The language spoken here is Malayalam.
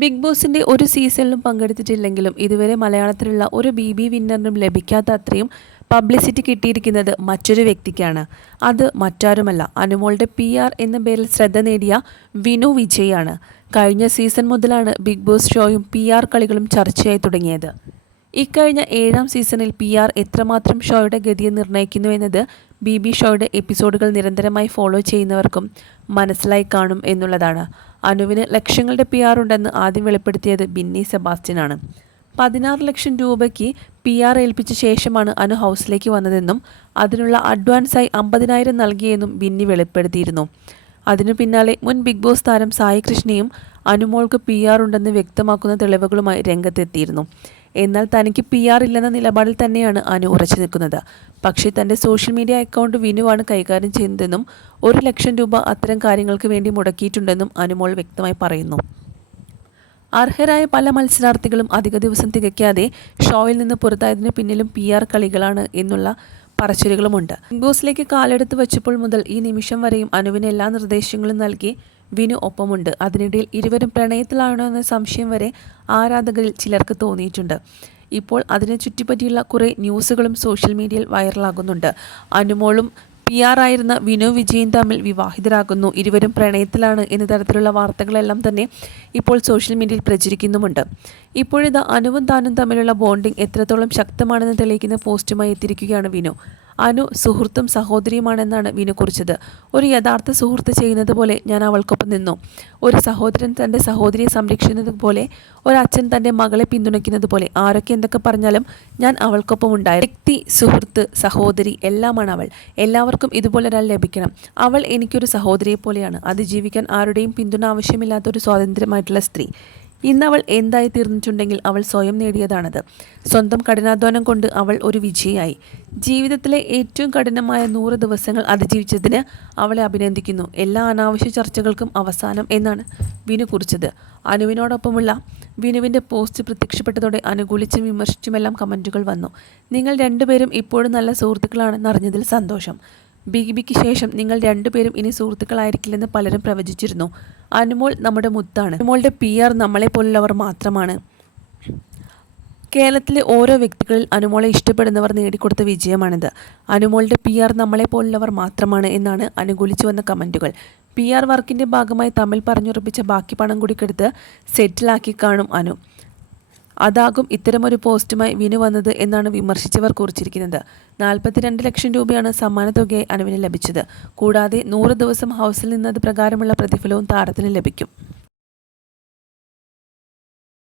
ബിഗ് ബോസിൻ്റെ ഒരു സീസണിലും പങ്കെടുത്തിട്ടില്ലെങ്കിലും ഇതുവരെ മലയാളത്തിലുള്ള ഒരു BB വിന്നറിനും ലഭിക്കാത്ത അത്രയും പബ്ലിസിറ്റി കിട്ടിയിരിക്കുന്നത് മറ്റൊരു വ്യക്തിക്കാണ്. അത് മറ്റാരുമല്ല, അനുമോളുടെ PR എന്ന പേരിൽ ശ്രദ്ധ നേടിയ വിനു വിജയാണ്. കഴിഞ്ഞ സീസൺ മുതലാണ് ബിഗ് ബോസ് ഷോയും PR കളികളും ചർച്ചയായി തുടങ്ങിയത്. ഇക്കഴിഞ്ഞ 7ാം സീസണിൽ PR എത്രമാത്രം ഷോയുടെ ഗതിയെ നിർണ്ണയിക്കുന്നു എന്നത് BB ഷോയുടെ എപ്പിസോഡുകൾ നിരന്തരമായി ഫോളോ ചെയ്യുന്നവർക്കും മനസ്സിലായി കാണും എന്നുള്ളതാണ്. അനുവിന് ലക്ഷങ്ങളുടെ PR ഉണ്ടെന്ന് ആദ്യം വെളിപ്പെടുത്തിയത് ബിന്നി സെബാസ്റ്റ്യനാണ്. 16 ലക്ഷം രൂപയ്ക്ക് PR ഏൽപ്പിച്ച ശേഷമാണ് അനു ഹൗസിലേക്ക് വന്നതെന്നും അതിനുള്ള അഡ്വാൻസായി 50,000 നൽകിയെന്നും ബിന്നി വെളിപ്പെടുത്തിയിരുന്നു. അതിനു പിന്നാലെ മുൻ ബിഗ് ബോസ് താരം സായി കൃഷ്ണയും അനുമോൾക്ക് PR ഉണ്ടെന്ന് വ്യക്തമാക്കുന്ന തെളിവുകളുമായി രംഗത്തെത്തിയിരുന്നു. എന്നാൽ തനിക്ക് PR ഇല്ലെന്ന നിലപാടിൽ തന്നെയാണ് അനു ഉറച്ചു നിൽക്കുന്നത്. പക്ഷേ തൻ്റെ സോഷ്യൽ മീഡിയ അക്കൗണ്ട് വിനുവാണ് കൈകാര്യം ചെയ്യുന്നതെന്നും 1 ലക്ഷം രൂപ അത്തരം കാര്യങ്ങൾക്ക് വേണ്ടി മുടക്കിയിട്ടുണ്ടെന്നും അനുമോൾ വ്യക്തമായി പറയുന്നു. അർഹരായ പല മത്സരാർത്ഥികളും അധിക ദിവസം തികയ്ക്കാതെ ഷോയിൽ നിന്ന് പുറത്തായതിന് പിന്നിലും PR കളികളാണ് എന്നുള്ള പറച്ചിലുകളുമുണ്ട്. ബിഗ് ബോസിലേക്ക് കാലെടുത്ത് വെച്ചപ്പോൾ മുതൽ ഈ നിമിഷം വരെയും അനുവിന് എല്ലാ നിർദ്ദേശങ്ങളും നൽകി വിനു ഒപ്പമുണ്ട്. അതിനിടയിൽ ഇരുവരും പ്രണയത്തിലാണോ എന്ന സംശയം വരെ ആരാധകരിൽ ചിലർക്ക് തോന്നിയിട്ടുണ്ട്. ഇപ്പോൾ അതിനെ ചുറ്റിപ്പറ്റിയുള്ള കുറേ ന്യൂസുകളും സോഷ്യൽ മീഡിയയിൽ വൈറലാകുന്നുണ്ട്. അനുമോളും PR ആയിരുന്ന വിനു വിജയും തമ്മിൽ വിവാഹിതരാകുന്നു, ഇരുവരും പ്രണയത്തിലാണ് എന്ന തരത്തിലുള്ള വാർത്തകളെല്ലാം തന്നെ ഇപ്പോൾ സോഷ്യൽ മീഡിയയിൽ പ്രചരിക്കുന്നുമുണ്ട്. ഇപ്പോഴിതാ അനുവും താനും തമ്മിലുള്ള ബോണ്ടിംഗ് എത്രത്തോളം ശക്തമാണെന്ന് തെളിയിക്കുന്ന പോസ്റ്റുമായി എത്തിയിരിക്കുകയാണ് വിനു. അനു സുഹൃത്തും സഹോദരിയുമാണെന്നാണ് വിനു കുറിച്ചത്. ഒരു യഥാർത്ഥ സുഹൃത്ത് ചെയ്യുന്നത് പോലെ ഞാൻ അവൾക്കൊപ്പം നിന്നു. ഒരു സഹോദരൻ തൻ്റെ സഹോദരിയെ സംരക്ഷിക്കുന്നത് പോലെ, ഒരച്ഛൻ തൻ്റെ മകളെ പിന്തുണയ്ക്കുന്നത് പോലെ, ആരൊക്കെ എന്തൊക്കെ പറഞ്ഞാലും ഞാൻ അവൾക്കൊപ്പം ഉണ്ടായിരുന്നു. വ്യക്തി, സുഹൃത്ത്, സഹോദരി എല്ലാമാണ് അവൾ. എല്ലാവർക്കും ഇതുപോലൊരാൾ ലഭിക്കണം. അവൾ എനിക്കൊരു സഹോദരിയെ പോലെയാണ്. അതിജീവിക്കാൻ ആരുടെയും പിന്തുണ ആവശ്യമില്ലാത്തൊരു സ്വാതന്ത്ര്യമായിട്ടുള്ള സ്ത്രീ. ഇന്നവൾ എന്തായി തീർന്നിട്ടുണ്ടെങ്കിൽ അവൾ സ്വയം നേടിയതാണത്. സ്വന്തം കഠിനാധ്വാനം കൊണ്ട് അവൾ ഒരു വിജയിയായി. ജീവിതത്തിലെ ഏറ്റവും കഠിനമായ 100 ദിവസങ്ങൾ അതിജീവിച്ചതിന് അവളെ അഭിനന്ദിക്കുന്നു. എല്ലാ അനാവശ്യ ചർച്ചകൾക്കും അവസാനം എന്നാണ് വിനു കുറിച്ചത്. അനുവിനോടൊപ്പമുള്ള വിനുവിൻ്റെ പോസ്റ്റ് പ്രത്യക്ഷപ്പെട്ടതോടെ അനുകൂലിച്ചും വിമർശിച്ചുമെല്ലാം കമൻറ്റുകൾ വന്നു. നിങ്ങൾ രണ്ടുപേരും ഇപ്പോഴും നല്ല സുഹൃത്തുക്കളാണെന്ന് അറിഞ്ഞതിൽ സന്തോഷം. BBക്ക് ശേഷം നിങ്ങൾ രണ്ടുപേരും ഇനി സുഹൃത്തുക്കളായിരിക്കില്ലെന്ന് പലരും പ്രവചിച്ചിരുന്നു. അനുമോൾ നമ്മുടെ മുത്താണ്. അനുമോളുടെ PR നമ്മളെപ്പോലുള്ളവർ മാത്രമാണ്. കേരളത്തിലെ ഓരോ വ്യക്തികളിൽ അനുമോളെ ഇഷ്ടപ്പെടുന്നവർ നേടിക്കൊടുത്ത വിജയമാണിത്. അനുമോളുടെ PR നമ്മളെപ്പോലുള്ളവർ മാത്രമാണ് എന്നാണ് അനുകൂലിച്ചു വന്ന കമൻറ്റുകൾ. PR വർക്കിൻ്റെ ഭാഗമായി തമ്മിൽ പറഞ്ഞുറപ്പിച്ച ബാക്കി പണം കൂടി കെടുത്ത് സെറ്റിലാക്കി കാണും അനു. അതാകും ഇത്തരമൊരു പോസ്റ്റുമായി വിനു വന്നത് എന്നാണ് വിമർശിച്ചവർ കുറിച്ചിരിക്കുന്നത്. 42 ലക്ഷം രൂപയാണ് സമ്മാനത്തുകയായി അനുവിന് ലഭിച്ചത്. കൂടാതെ 100 ദിവസം ഹൗസിൽ നിന്നത് പ്രകാരമുള്ള പ്രതിഫലവും താരത്തിന് ലഭിക്കും.